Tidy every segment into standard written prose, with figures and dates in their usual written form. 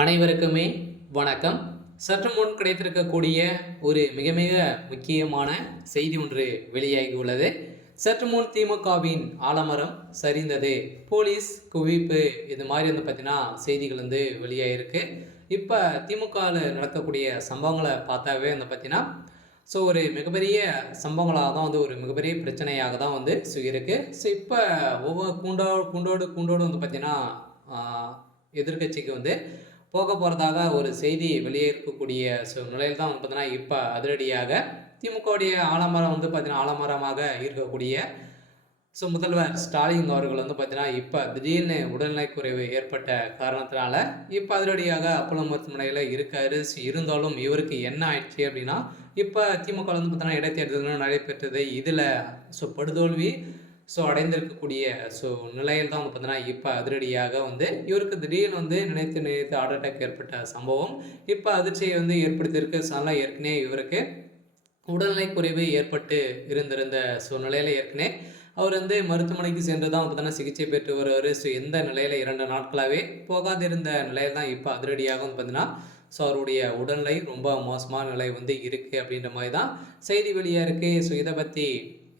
அனைவருக்குமே வணக்கம். சற்று முன் கிடைத்திருக்கக்கூடிய ஒரு மிக மிக முக்கியமான செய்தி ஒன்று வெளியாகி உள்ளது. சற்று முன் திமுகவின் ஆலமரம் சரிந்தது, போலீஸ் குவிப்பு, இது மாதிரி பார்த்தீங்கன்னா செய்திகள் வெளியாகிருக்கு. இப்போ திமுகவில் நடக்கக்கூடிய சம்பவங்களை பார்த்தாவே பார்த்தீங்கன்னா ஒரு மிகப்பெரிய சம்பவங்களாக தான் ஒரு மிகப்பெரிய பிரச்சனையாக தான் இருக்கு. இப்போ ஒவ்வொரு கூண்டோடு பார்த்தீங்கன்னா எதிர்க்கட்சிக்கு போக போகிறதாக ஒரு செய்தி வெளியே இருக்கக்கூடிய நிலையில் தான் பார்த்தீங்கன்னா இப்போ அதிரடியாக திமுகவுடைய ஆலமரம் பார்த்தீங்கன்னா ஆலமரமாக இருக்கக்கூடிய முதல்வர் ஸ்டாலின் அவர்கள் பார்த்தீங்கன்னா இப்போ திடீர்னு உடல்நலக்குறைவு ஏற்பட்ட காரணத்தினால இப்போ அதிரடியாக அப்போலோ மருத்துவமனையில் இருக்காரு. இருந்தாலும் இவருக்கு என்ன ஆயிடுச்சு அப்படின்னா, இப்போ திமுக பார்த்தீங்கன்னா இடைத்தேர்தல் நடைபெற்றது. இதில் படுதோல்வி அடைந்திருக்கக்கூடிய நிலையில் தான் பார்த்தீங்கன்னா இப்போ அதிரடியாக இவருக்கு திடீர்னு நினைத்து ஹார்ட் அட்டாக் ஏற்பட்ட சம்பவம் இப்போ அதிர்ச்சியை ஏற்படுத்தியிருக்கு. அதனால் ஏற்கனவே இவருக்கு உடல்நிலை குறைவு ஏற்பட்டு இருந்திருந்த நிலையில் ஏற்கனவே அவர் மருத்துவமனைக்கு சென்று தான் பார்த்தீங்கன்னா சிகிச்சை பெற்று வருவார். எந்த நிலையில் 2 நாட்களாகவே போகாதிருந்த நிலையில் தான் இப்போ அதிரடியாக பார்த்தீங்கன்னா அவருடைய உடல்நிலை ரொம்ப மோசமான நிலை இருக்குது அப்படின்ற மாதிரி தான் செய்தி வெளியாக இருக்குது. இதை பற்றி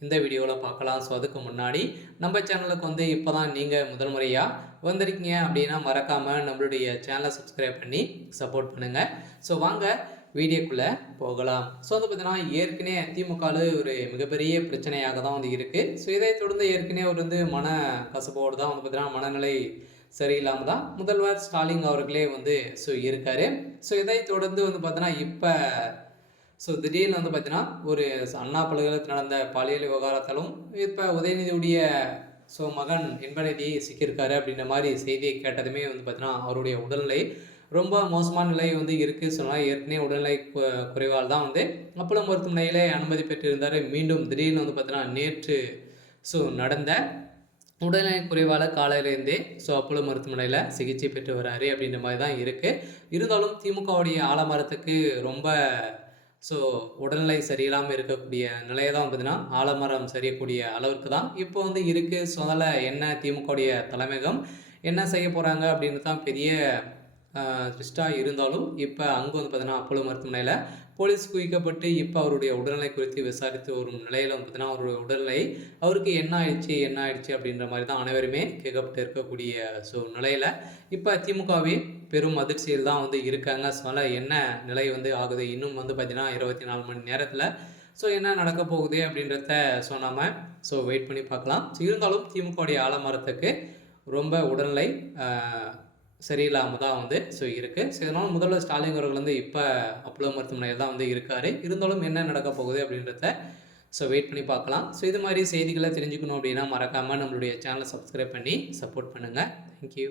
இந்த வீடியோவில் பார்க்கலாம். அதுக்கு முன்னாடி நம்ம சேனலுக்கு இப்போ தான் நீங்கள் முதல் முறையாக வந்திருக்கீங்க அப்படின்னா மறக்காமல் நம்மளுடைய சேனலை சப்ஸ்கிரைப் பண்ணி சப்போர்ட் பண்ணுங்கள். வாங்க வீடியோக்குள்ளே போகலாம். பார்த்தீங்கன்னா ஏற்கனவே திமுகவில் ஒரு மிகப்பெரிய பிரச்சனையாக தான் இருக்குது. இதை தொடர்ந்து ஏற்கனவே அவர் மன கசப்போடு தான் பார்த்தீங்கன்னா மனநிலை சரியில்லாமல் தான் முதல்வர் ஸ்டாலின் அவர்களே இருக்கார். இதை தொடர்ந்து பார்த்தீங்கன்னா இப்போ திடீர்னு பார்த்தீங்கன்னா ஒரு அண்ணா பல்கலைக்கழகத்தில் நடந்த பாலியல் விவகாரத்தாலும் இப்போ உதயநிதியுடைய மகன் இன்பநிதி சிக்கியிருக்காரு அப்படின்ற மாதிரி செய்தியை கேட்டதுமே பார்த்தீங்கன்னா அவருடைய உடல்நிலை ரொம்ப மோசமான நிலை இருக்குது. சொன்னால் ஏற்கனவே உடல்நிலை குறைவால் தான் அப்போலோ மருத்துவமனையிலே அனுமதி பெற்றிருந்தார். மீண்டும் திடீர்னு பார்த்தீங்கன்னா நேற்று நடந்த உடல்நிலை குறைவால் காலையிலேருந்தே அப்போலோ மருத்துவமனையில் சிகிச்சை பெற்று வராரு அப்படின்ற மாதிரி தான் இருக்குது. இருந்தாலும் திமுகவுடைய ஆலமரத்துக்கு ரொம்ப உடல்நிலை சரியில்லாமல் இருக்கக்கூடிய நிலையை தான் பார்த்தீங்கன்னா ஆலமரம் சரியக்கூடிய அளவுக்கு தான் இப்போ இருக்குது. அதில் என்ன திமுகவுடைய தலைமையகம் என்ன செய்ய போகிறாங்க அப்படின்னு தான் பெரிய ட்விஸ்டாக இருந்தாலும் இப்போ அங்கே பார்த்தீங்கன்னா அப்போலோ மருத்துவமனையில் போலீஸ் குவிக்கப்பட்டு இப்போ அவருடைய உடல்நிலை குறித்து விசாரித்து வரும் நிலையில் பார்த்தீங்கன்னா அவருடைய உடல்நிலை அவருக்கு என்ன ஆயிடுச்சு அப்படின்ற மாதிரி தான் அனைவருமே கேட்கப்பட்டு இருக்கக்கூடிய நிலையில் இப்போ திமுகவே பெரும் அதிர்ச்சியில் தான் இருக்காங்க. அதனால் என்ன நிலை ஆகுது இன்னும் பார்த்தீங்கன்னா 24 மணி நேரத்தில் என்ன நடக்க போகுது அப்படின்றத நம்ம வெயிட் பண்ணி பார்க்கலாம். இருந்தாலும் திமுகவுடைய ஆலமரத்துக்கு ரொம்ப உடல்நிலை சரியில்லாமல் தான் இருக்குது. இதனால் முதல்வர் ஸ்டாலின் அவர்கள் இப்போ அப்போலோ மருத்துவமனையில் தான் இருக்கார். இருந்தாலும் என்ன நடக்க போகுது அப்படின்றத வெயிட் பண்ணி பார்க்கலாம். இது மாதிரி செய்திகளை தெரிஞ்சுக்கணும் அப்படின்னா மறக்காமல் நம்மளுடைய சேனலை சப்ஸ்கிரைப் பண்ணி சப்போர்ட் பண்ணுங்கள். தேங்க்யூ.